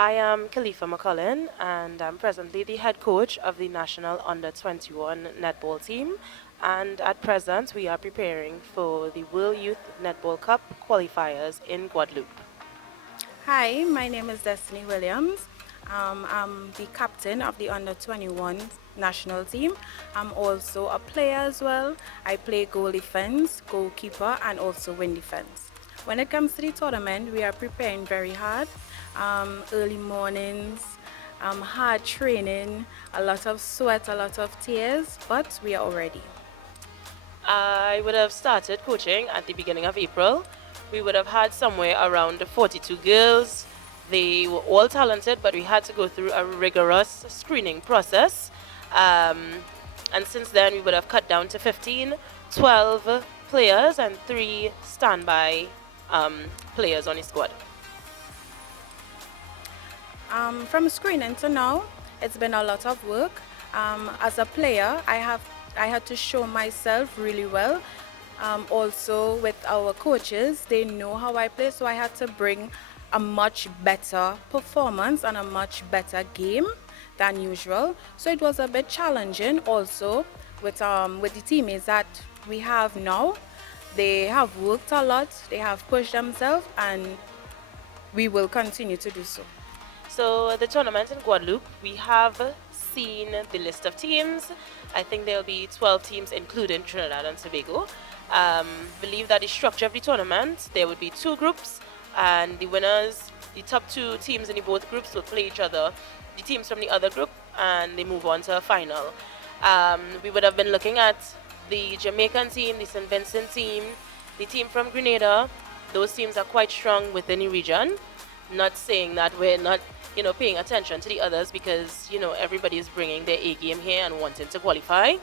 I am Kalifa McCollin, and I'm presently the head coach of the National Under-21 Netball team. And at present, we are preparing for the World Youth Netball Cup qualifiers in Guadeloupe. Hi, my name is Destiny Williams. I'm the captain of the Under-21 national team. I'm also a player as well. I play goal defense, goalkeeper, and also wing defense. When it comes to the tournament, we are preparing very hard. Early mornings, hard training, a lot of sweat, a lot of tears, but we are all ready. I would have started coaching at the beginning of April. We would have had somewhere around 42 girls. They were all talented, but we had to go through a rigorous screening process. And since then, we would have cut down to 15, 12 players, and 3 standby players on the squad. From screening to now, it's been a lot of work. As a player, I had to show myself really well. Also with our coaches, they know how I play, so I had to bring a much better performance and a much better game than usual. So it was a bit challenging also with the teammates that we have now. They have worked a lot, they have pushed themselves, and we will continue to do so. So the tournament in Guadeloupe, we have seen the list of teams. I think there will be 12 teams, including Trinidad and Tobago. Believe that the structure of the tournament, there would be 2 groups, and the winners, the top 2 teams in the both groups will play each other, the teams from the other group, and they move on to a final. We would have been looking at the Jamaican team, the St. Vincent team, the team from Grenada. Those teams are quite strong within the region. Not saying that we're not, paying attention to the others, because, everybody is bringing their A game here and wanting to qualify.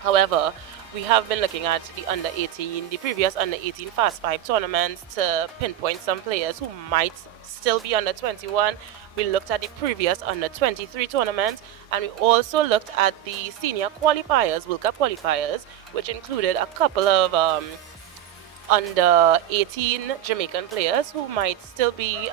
However, we have been looking at the under-18, the previous under-18 Fast 5 tournaments to pinpoint some players who might still be under-21. We looked at the previous under-23 tournament, and we also looked at the senior qualifiers, World Cup qualifiers, which included a couple of under-18 Jamaican players who might still be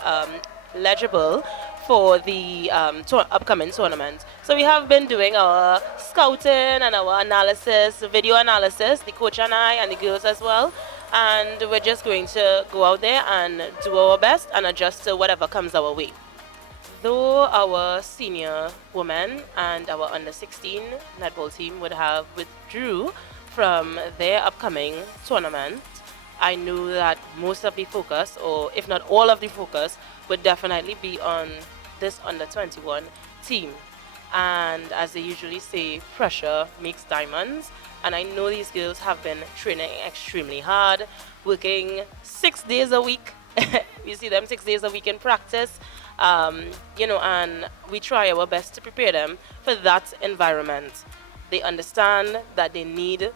eligible for the upcoming tournament. So we have been doing our scouting and our analysis, video analysis, the coach and I, and the girls as well. And we're just going to go out there and do our best and adjust to whatever comes our way. Though our senior women and our under-16 netball team would have withdrew from their upcoming tournament, I knew that most of the focus, or if not all of the focus, would definitely be on this under-21 team. And as they usually say, pressure makes diamonds. And I know these girls have been training extremely hard, working 6 days a week. You see them 6 days a week in practice, and we try our best to prepare them for that environment. They understand that they need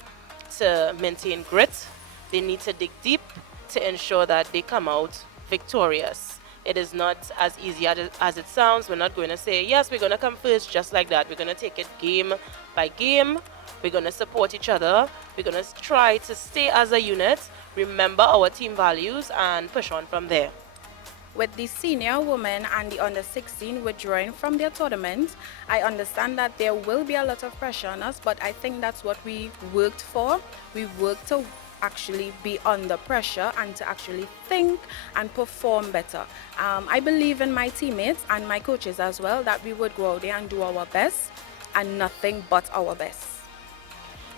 to maintain grit. They need to dig deep to ensure that they come out victorious. It is not as easy as it sounds. We're not going to say, yes, we're going to come first just like that. We're going to take it game by game. We're going to support each other. We're going to try to stay as a unit, remember our team values, and push on from there. With the senior women and the under-16 withdrawing from their tournament, I understand that there will be a lot of pressure on us, but I think that's what we worked for. We worked to actually be under pressure and to actually think and perform better. I believe in my teammates and my coaches as well that we would go out there and do our best and nothing but our best.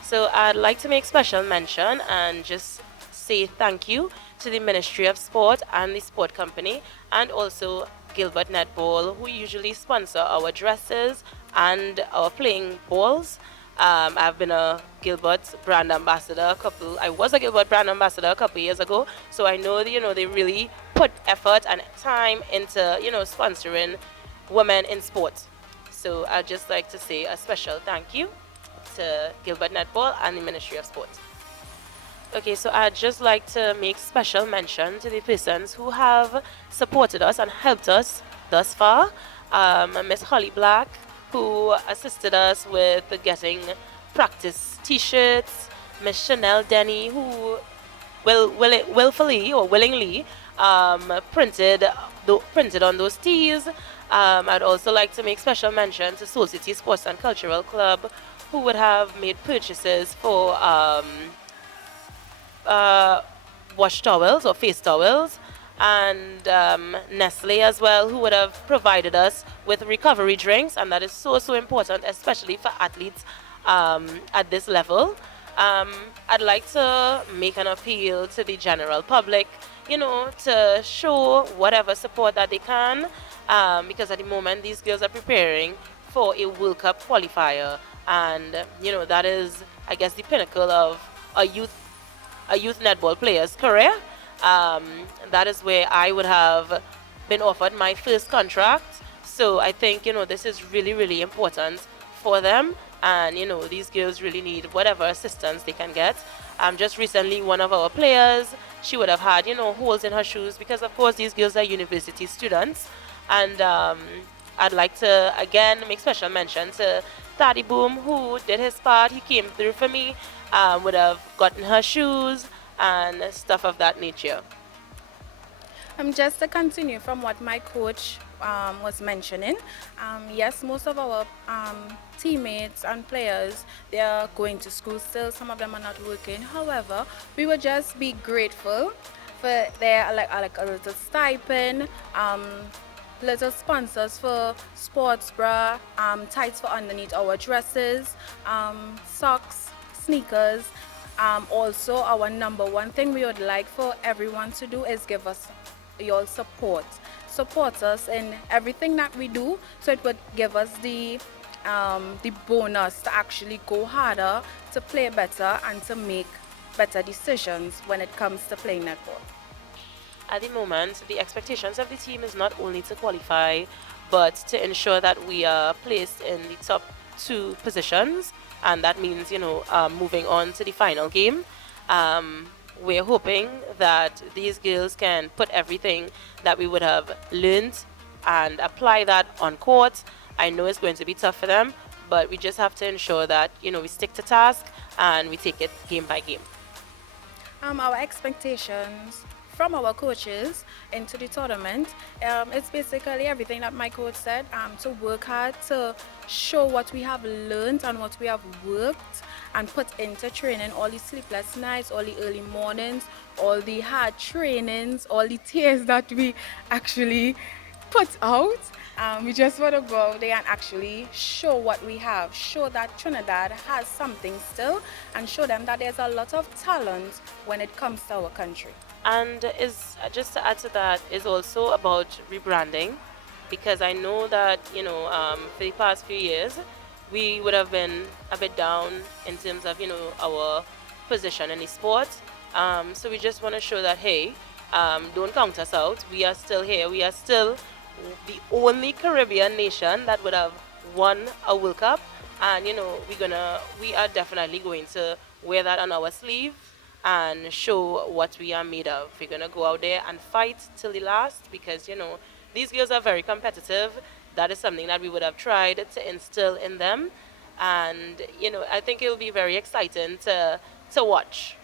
So I'd like to make special mention and just say thank you to the Ministry of Sport and the Sport Company, and also Gilbert Netball, who usually sponsor our dresses and our playing balls. I've been a Gilbert brand ambassador I was a Gilbert brand ambassador a couple years ago, so I know that, they really put effort and time into, sponsoring women in sport. So I'd just like to say a special thank you to Gilbert Netball and the Ministry of Sport. Okay, so I'd just like to make special mention to the persons who have supported us and helped us thus far. Miss Holly Black, who assisted us with getting practice t-shirts, Miss Chanel Denny, who willingly printed on those tees. I'd also like to make special mention to Soul City Sports and Cultural Club, who would have made purchases for wash towels or face towels, and Nestle as well, who would have provided us with recovery drinks, and that is so important, especially for athletes at this level. I'd like to make an appeal to the general public, to show whatever support that they can, because at the moment these girls are preparing for a World Cup qualifier, and that is, I guess, the pinnacle of a youth netball player's career. That is where I would have been offered my first contract. So I think, this is really important for them. And, these girls really need whatever assistance they can get. Just recently, one of our players, she would have had, holes in her shoes because, of course, these girls are university students. And I'd like to, again, make special mention to Daddy Boom, who did his part. He came through for me, would have gotten her shoes and stuff of that nature. Just to continue from what my coach was mentioning, yes, most of our teammates and players, they are going to school still. Some of them are not working. However, we would just be grateful for their like a little stipend, little sponsors for sports bra, tights for underneath our dresses, socks, sneakers. Also, our number one thing we would like for everyone to do is give us your support. Support us in everything that we do, so it would give us the bonus to actually go harder, to play better, and to make better decisions when it comes to playing netball. At the moment, the expectations of the team is not only to qualify, but to ensure that we are placed in the top 2 positions, and that means, moving on to the final game. We're hoping that these girls can put everything that we would have learned and apply that on court. I know it's going to be tough for them, but we just have to ensure that, we stick to task and we take it game by game. Our expectations from our coaches into the tournament, it's basically everything that my coach said, to work hard, to show what we have learned and what we have worked and put into training, all the sleepless nights, all the early mornings, all the hard trainings, all the tears that we actually put out. We just want to go out there and actually show what we have, show that Trinidad has something still, and show them that there's a lot of talent when it comes to our country. And is just to add to that, is also about rebranding, because I know that for the past few years we would have been a bit down in terms of our position in the sport. So we just want to show that, hey, don't count us out. We are still here. We are still the only Caribbean nation that would have won a World Cup, and we are definitely going to wear that on our sleeve and show what we are made of. We're going to go out there and fight till the last, because these girls are very competitive. That is something that we would have tried to instill in them, and I think it will be very exciting to watch.